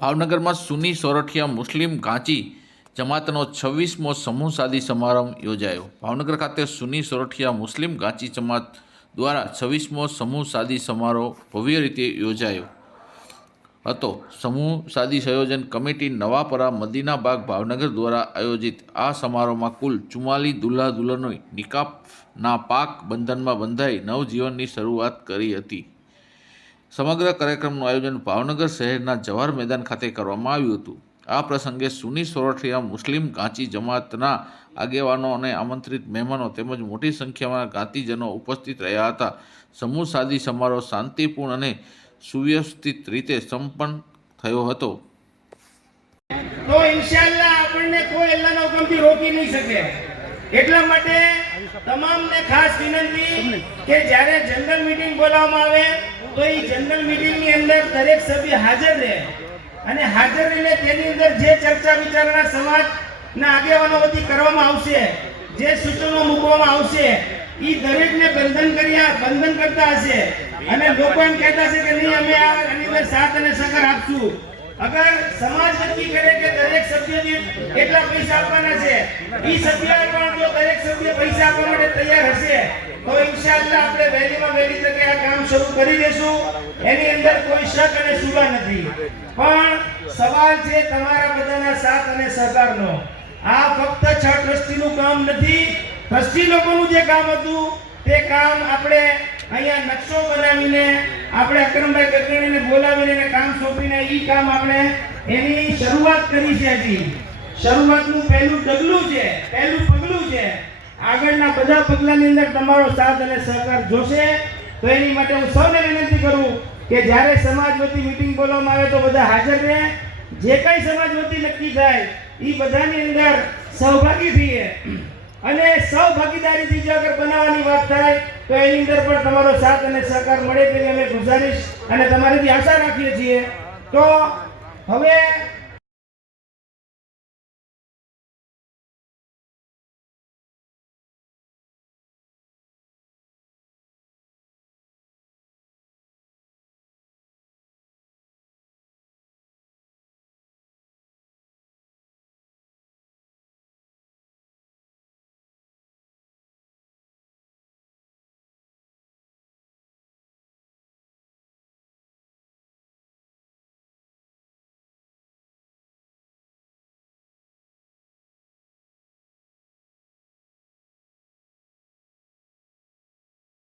ભાવનગરમાં સુની સોરઠિયા મુસ્લિમ ઘાંચી જમાતનો છવ્વીસમો સમૂહ સાદી સમારંભ યોજાયો. ભાવનગર ખાતે સુની સોરઠિયા મુસ્લિમ ગાંચી જમાત દ્વારા છવ્વીસમો સમૂહ સાદી સમારોહ ભવ્ય રીતે યોજાયો હતો. સમૂહ સાદી સંયોજન કમિટી નવાપરા મદીના બાગ ભાવનગર દ્વારા આયોજિત આ સમારોહમાં કુલ ચુમ્માલી દુલ્હા દુલ્હનોએ નિકાફના પાક બંધનમાં બંધાઈ નવજીવનની શરૂઆત કરી હતી. સમગ્ર કાર્યક્રમનું આયોજન ભાવનગર શહેરના જવાહર મેદાન ખાતે કરવામાં આવ્યું હતું. આ પ્રસંગે સુની સોરઠિયા મુસ્લિમ ગાંચી જમાતના આગેવાનો અને આમંત્રિત મહેમાનો તેમજ મોટી સંખ્યામાં ગાંધીજનો ઉપસ્થિત રહ્યા હતા. સમૂહ સાદી સમારોહ શાંતિપૂર્ણ અને સુવ્યવસ્થિત રીતે સંપન્ન થયો હતો. તો ઇન્શાલ્લાહ આપણને કોઈ અલ્લાહના હુકમથી રોકી નહીં શકે. એટલા માટે તમામને ખાસ વિનંતી કે જ્યારે જનરલ મીટિંગ બોલાવવામાં આવે તો એ જનરલ મીટિંગની અંદર દરેક સભ્ય હાજર રહે. અને હાજર રહીને તેની અંદર જે ચર્ચા વિચારણા સમાજના આગેવાનો વતી કરવામાં આવશે, જે સૂચનો મૂકવામાં આવશે એ દરેકને બંધન કર્યા, બંધન કરતા હશે. અને લોકો એમ કહેતા છે કે નહીં, અમે આની અંદર સાથ અને સહકાર આપશું. અગર સમાજ નક્કી કરે કે દરેક સભ્ય કેટલા પૈસા આપવાના છે એ સભ્ય પણ જો દરેક સભ્ય પૈસા આપવા માટે તૈયાર હશે તો ઇન્શાઅલ્લાહ આપણે વહેલીમાં વહેલી તકે આ કામ શરૂ કરી દેશું. એની અંદર કોઈ શક અને શુબા નથી. પણ સવાલ છે તમારા બધાના સાથ અને સહકારનો. આ ફક્ત છ ટ્રસ્ટીનું કામ નથી, ટ્રસ્ટી લોકોનું જે કામ હતું, તે કામ આપણે અહીંયા નકશો બનાવીને, આપણે અક્રમભાઈ ગગડીને બોલાવીને કામ સોંપીને એ કામ આપણે એની શરૂઆત કરી છે હજી. શરૂઆતનું પહેલું ડગલું છે, પહેલું પગલું છે. આગળના બધા પગલાની અંદર તમારો સાથ અને સહકાર જોશે. તો એની માટે હું સૌને વિનંતી કરું કે જ્યારે સમાજ વતી મીટિંગ બોલાવવામાં આવે તો બધા હાજર રહે. જે કઈ સમાજ વતી નક્કી થાય એ બધાની અંદર સહભાગી થઈએ. અને સૌ ભાગીદારીથી જો અગર બનાવવાની વાત થાય, તો એની અંદર પણ તમારો સાથ અને સહકાર મળે તેવી અમે ગુજારીશ અને તમારીથી આશા રાખીએ છીએ. તો હવે